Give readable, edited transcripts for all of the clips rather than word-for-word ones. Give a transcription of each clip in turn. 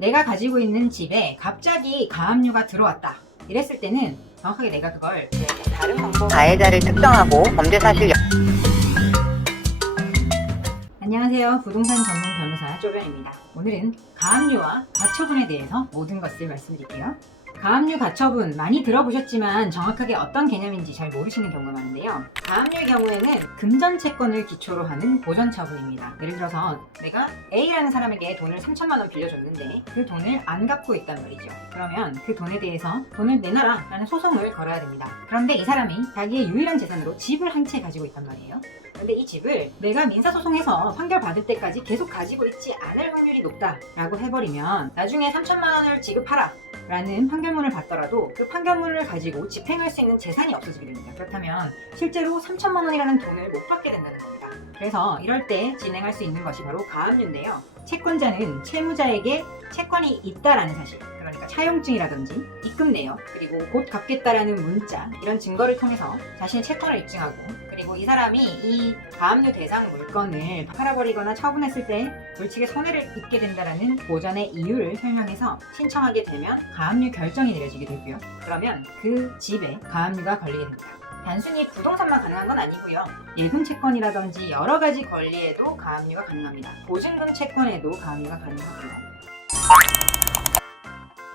내가 가지고 있는 집에 갑자기 가압류가 들어왔다. 이랬을 때는 정확하게 내가 그걸 다른 방법 가해자를 특정하고 범죄 사실 안녕하세요. 부동산 전문 변호사 쪼변입니다. 오늘은 가압류와 가처분에 대해서 모든 것을 말씀드릴게요. 가압류, 가처분 많이 들어보셨지만 정확하게 어떤 개념인지 잘 모르시는 경우가 많은데요. 가압류의 경우에는 금전 채권을 기초로 하는 보전 처분입니다. 예를 들어서 내가 A라는 사람에게 돈을 3천만 원 빌려줬는데 그 돈을 안 갚고 있단 말이죠. 그러면 그 돈에 대해서 돈을 내놔라 라는 소송을 걸어야 됩니다. 그런데 이 사람이 자기의 유일한 재산으로 집을 한 채 가지고 있단 말이에요. 근데 이 집을 내가 민사소송에서 판결 받을 때까지 계속 가지고 있지 않을 확률이 높다라고 해버리면 나중에 3천만 원을 지급하라 라는 판결문을 받더라도 그 판결문을 가지고 집행할 수 있는 재산이 없어지게 됩니다. 그렇다면 실제로 3천만 원이라는 돈을 못 받게 된다는 겁니다. 그래서 이럴 때 진행할 수 있는 것이 바로 가압류인데요. 채권자는 채무자에게 채권이 있다라는 사실, 그러니까 차용증이라든지 입금 내역, 그리고 곧 갚겠다라는 문자, 이런 증거를 통해서 자신의 채권을 입증하고, 그리고 이 사람이 이 가압류 대상 물건을 팔아버리거나 처분했을 때 불측에 손해를 입게 된다라는 보전의 이유를 설명해서 신청하게 되면 가압류 결정이 내려지게 되고요. 그러면 그 집에 가압류가 걸리게 됩니다. 단순히 부동산만 가능한 건 아니고요. 예금 채권이라든지 여러 가지 권리에도 가압류가 가능합니다. 보증금 채권에도 가압류가 가능하고요.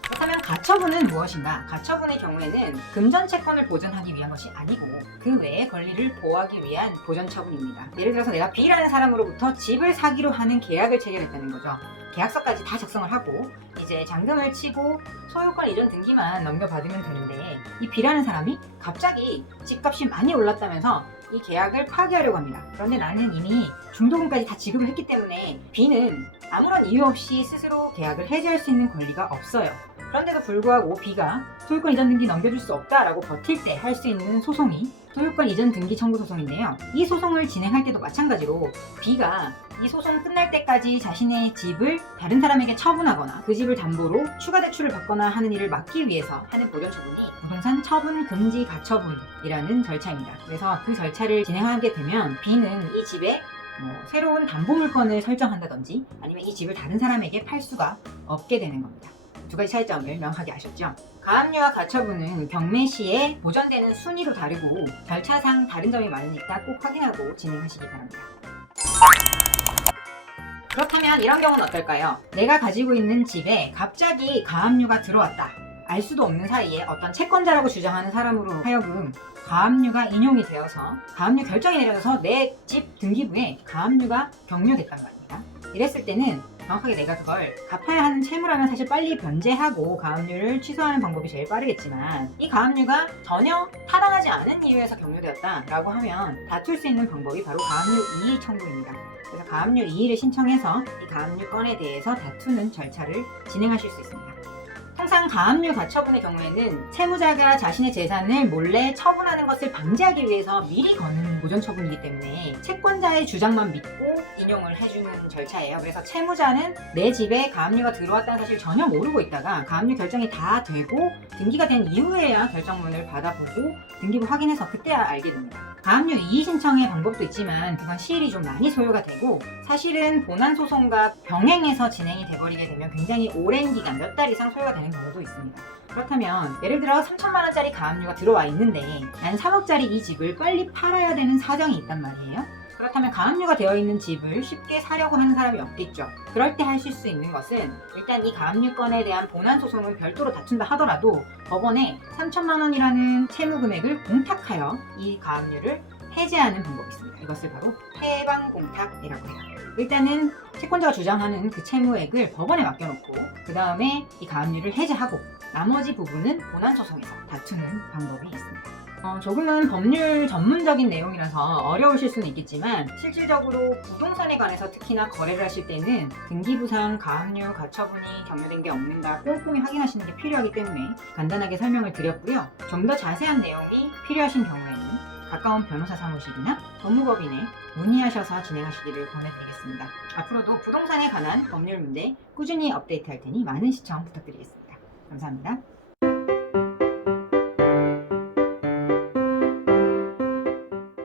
그렇다면 가처분은 무엇인가? 가처분의 경우에는 금전 채권을 보전하기 위한 것이 아니고 그 외의 권리를 보호하기 위한 보전 처분입니다. 예를 들어서 내가 B라는 사람으로부터 집을 사기로 하는 계약을 체결했다는 거죠. 계약서까지 다 작성을 하고 이제 잔금을 치고 소유권 이전 등기만 넘겨받으면 되는데 이 B라는 사람이 갑자기 집값이 많이 올랐다면서 이 계약을 파기하려고 합니다. 그런데 나는 이미 중도금까지 다 지급을 했기 때문에 B는 아무런 이유 없이 스스로 계약을 해지할 수 있는 권리가 없어요. 그런데도 불구하고 B가 소유권 이전 등기 넘겨줄 수 없다라고 버틸 때 할 수 있는 소송이 소유권 이전 등기 청구 소송인데요. 이 소송을 진행할 때도 마찬가지로 B가 이 소송 끝날 때까지 자신의 집을 다른 사람에게 처분하거나 그 집을 담보로 추가 대출을 받거나 하는 일을 막기 위해서 하는 보전 처분이 부동산 처분 금지 가처분이라는 절차입니다. 그래서 그 절차를 진행하게 되면 B는 이 집에 새로운 담보 물건을 설정한다든지 아니면 이 집을 다른 사람에게 팔 수가 없게 되는 겁니다. 두 가지 차이점을 명확하게 아셨죠? 가압류와 가처분은 경매 시에 보전되는 순위로 다르고 절차상 다른 점이 많으니까 꼭 확인하고 진행하시기 바랍니다. 그렇다면 이런 경우는 어떨까요? 내가 가지고 있는 집에 갑자기 가압류가 들어왔다. 알 수도 없는 사이에 어떤 채권자라고 주장하는 사람으로 하여금 가압류가 인용이 되어서 가압류 결정이 내려져서 내 집 등기부에 가압류가 경료됐단 말입니다. 이랬을 때는 정확하게 내가 그걸 갚아야 하는 채무라면 사실 빨리 변제하고 가압류를 취소하는 방법이 제일 빠르겠지만 이 가압류가 전혀 타당하지 않은 이유에서 경료되었다라고 하면 다툴 수 있는 방법이 바로 가압류 이의 청구입니다. 그래서 가압류 이의를 신청해서 이 가압류 건에 대해서 다투는 절차를 진행하실 수 있습니다. 통상 가압류 가처분의 경우에는 채무자가 자신의 재산을 몰래 처분하는 것을 방지하기 위해서 미리 거는 보전 처분이기 때문에 채권자의 주장만 믿고 인용을 해주는 절차예요. 그래서 채무자는 내 집에 가압류가 들어왔다는 사실 전혀 모르고 있다가 가압류 결정이 다 되고 등기가 된 이후에야 결정문을 받아보고 등기부 확인해서 그때야 알게 됩니다. 가압류 이의 신청의 방법도 있지만 그건 시일이 좀 많이 소요가 되고 사실은 본안소송과 병행해서 진행이 돼버리게 되면 굉장히 오랜 기간, 몇 달 이상 소요가 되는 경우도 있습니다. 그렇다면 예를 들어 3천만 원짜리 가압류가 들어와 있는데 난 3억짜리 이 집을 빨리 팔아야 되는 사정이 있단 말이에요. 그렇다면 가압류가 되어 있는 집을 쉽게 사려고 하는 사람이 없겠죠. 그럴 때 하실 수 있는 것은 일단 이 가압류건에 대한 본안소송을 별도로 다툰다 하더라도 법원에 3천만 원이라는 채무 금액을 공탁하여 이 가압류를 해제하는 방법이 있습니다. 이것을 바로 해방공탁이라고 해요. 일단은 채권자가 주장하는 그 채무액을 법원에 맡겨놓고 그 다음에 이 가압류를 해제하고 나머지 부분은 본안소송에서 다투는 방법이 있습니다. 조금은 법률 전문적인 내용이라서 어려우실 수는 있겠지만 실질적으로 부동산에 관해서 특히나 거래를 하실 때는 등기부상 가압류 가처분이 경료된 게 없는가 꼼꼼히 확인하시는 게 필요하기 때문에 간단하게 설명을 드렸고요. 좀 더 자세한 내용이 필요하신 경우에는 가까운 변호사 사무실이나 법무법인에 문의하셔서 진행하시기를 권해드리겠습니다. 앞으로도 부동산에 관한 법률 문제 꾸준히 업데이트할 테니 많은 시청 부탁드리겠습니다. 감사합니다.